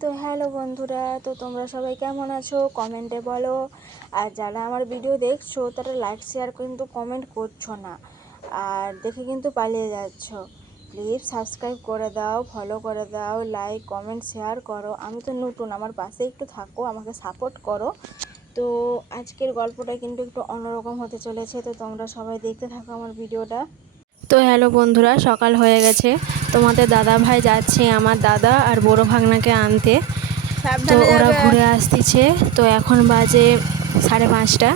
তো হ্যালো বন্ধুরা, তো তোমরা সবাই কেমন আছো কমেন্টে বলো। আর যারা আমার ভিডিও দেখছো তারা লাইক শেয়ার কিন্তু কমেন্ট করছো না, আর দেখে কিন্তু পালিয়ে যাচ্ছ। প্লিজ সাবস্ক্রাইব করে দাও, ফলো করে দাও, লাইক কমেন্ট শেয়ার করো। আমি তো নতুন, আমার পাশে একটু থাকো, আমাকে সাপোর্ট করো। তো আজকের গল্পটা কিন্তু একটু অন্যরকম হতে চলেছে, তো তোমরা সবাই দেখতে থাকো আমার ভিডিওটা। তো হ্যালো বন্ধুরা, সকাল হয়ে গেছে। তোমাদের দাদা ভাই যাচ্ছে আমার দাদা আর বড় ভাগনাকে আনতে। তো ওরা ঘুরে আসতেছে। তো এখন বাজে 5:30।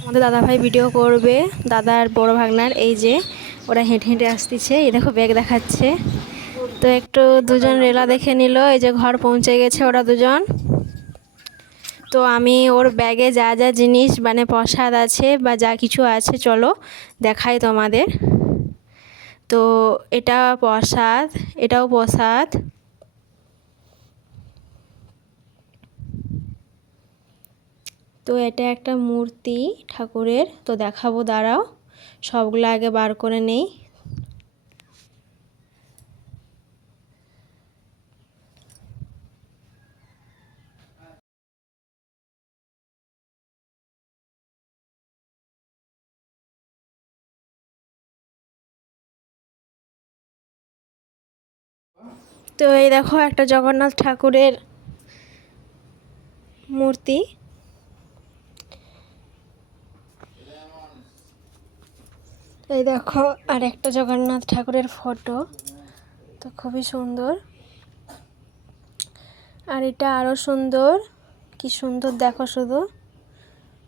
আমাদের দাদা ভাই ভিডিও করবে, দাদা আর বড় ভাগনার। এই যে ওরা হেঁটে হেঁটে আসতেছে, এই দেখো ব্যাগ দেখাচ্ছে। তো একটু দুজন রেলা দেখে নিল, এই যে ঘর পৌঁছে গেছে ওরা দুজন। তো আমি ওর ব্যাগে যা যা জিনিস মানে প্রসাদ আছে বা যা কিছু আছে চলো দেখাই তোমাদের। তো এটা প্রসাদ, এটাও প্রসাদ। তো এটা একটা মূর্তি ঠাকুরের, তো দেখাবো, দাঁড়াও সবগুলো আগে বার করে নেই। তো এই দেখো একটা জগন্নাথ ঠাকুরের মূর্তি। এই দেখো আর একটা জগন্নাথ ঠাকুরের ফটো, তো খুবই সুন্দর। আর এটা আরো সুন্দর, কি সুন্দর দেখো, শুধু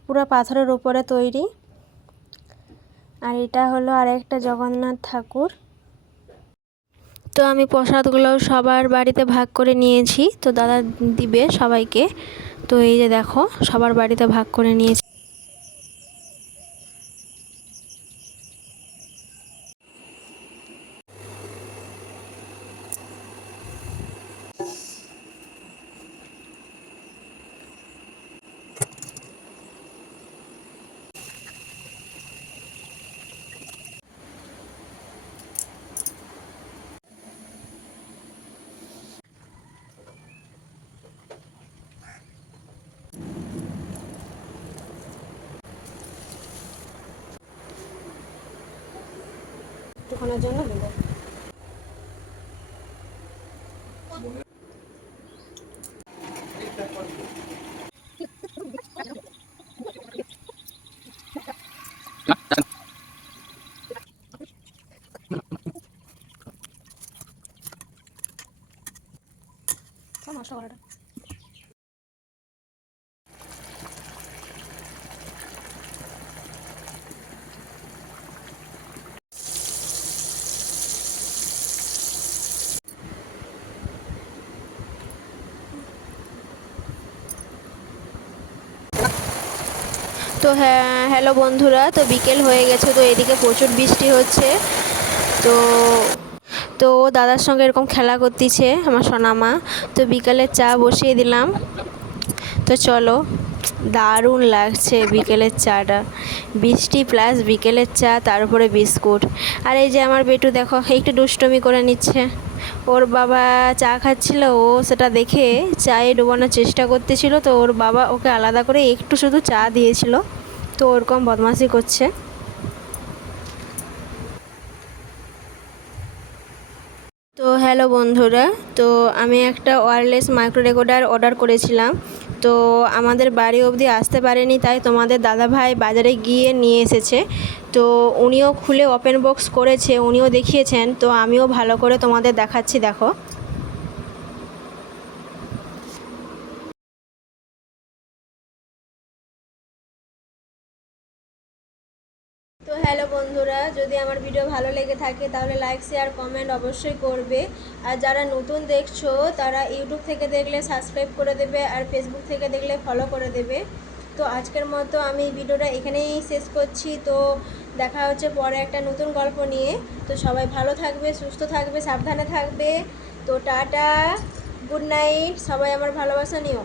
পুরো পাথরের উপরে তৈরি। আর এটা হলো আরেকটা জগন্নাথ ঠাকুর। তো আমি প্রসাদগুলো সবার বাড়িতে ভাগ করে নিয়েছি, তো দাদা দিবে সবাইকে। তো এই যে দেখো সবার বাড়িতে ভাগ করে নিয়েছি। একটুক্ষণের জন্য দেবো। নষ্ট করাটা। তো হ্যাঁ, হ্যালো বন্ধুরা, তো বিকেল হয়ে গেছে, তো এদিকে প্রচুর বৃষ্টি হচ্ছে। তো তো ও দাদার সঙ্গে এরকম খেলা করতেছে আমার সোনামা। তো বিকেলের চা বসিয়ে দিলাম। তো চলো, দারুণ লাগছে বিকেলের চাটা, বৃষ্টি প্লাস বিকেলের চা, তার উপরে বিস্কুট। আর এই যে আমার বেটু দেখো একটু দুষ্টুমি করে নিচ্ছে। ওর বাবা চা খাচ্ছিল, ও সেটা দেখে চায়ে ডোবানোর চেষ্টা করতেছিল। তো ওর বাবা ওকে আলাদা করে একটু শুধু চা দিয়েছিল, তো ওরকম বদমাশি করছে। তো হ্যালো বন্ধুরা, তো আমি একটা ওয়্যারলেস মাইক্রো রেকর্ডার অর্ডার করেছিলাম। তো আমাদের বাড়ি অবধি আসতে পারেনি, তাই তোমাদের দাদাভাই বাজারে গিয়ে নিয়ে এসেছে। তো উনিও খুলে ওপেন বক্স করেছে, উনিও দেখিয়েছেন। তো আমিও ভালো করে তোমাদের দেখাচ্ছি, দেখো। তো হ্যালো বন্ধুরা, যদি আমার ভিডিও ভালো লেগে থাকে তাহলে লাইক শেয়ার কমেন্ট অবশ্যই করবে। আর যারা নতুন দেখছো তারা ইউটিউব থেকে দেখলে সাবস্ক্রাইব করে দেবে, আর ফেসবুক থেকে দেখলে ফলো করে দেবে। তো আজকের মতো আমি ভিডিওটা এখানেই শেষ করছি। তো দেখা হচ্ছে পরে একটা নতুন গল্প নিয়ে। তো সবাই ভালো থাকবে, সুস্থ থাকবে, সাবধানে থাকবে। তো টাটা, গুড নাইট, সবাই আমার ভালোবাসা নিও।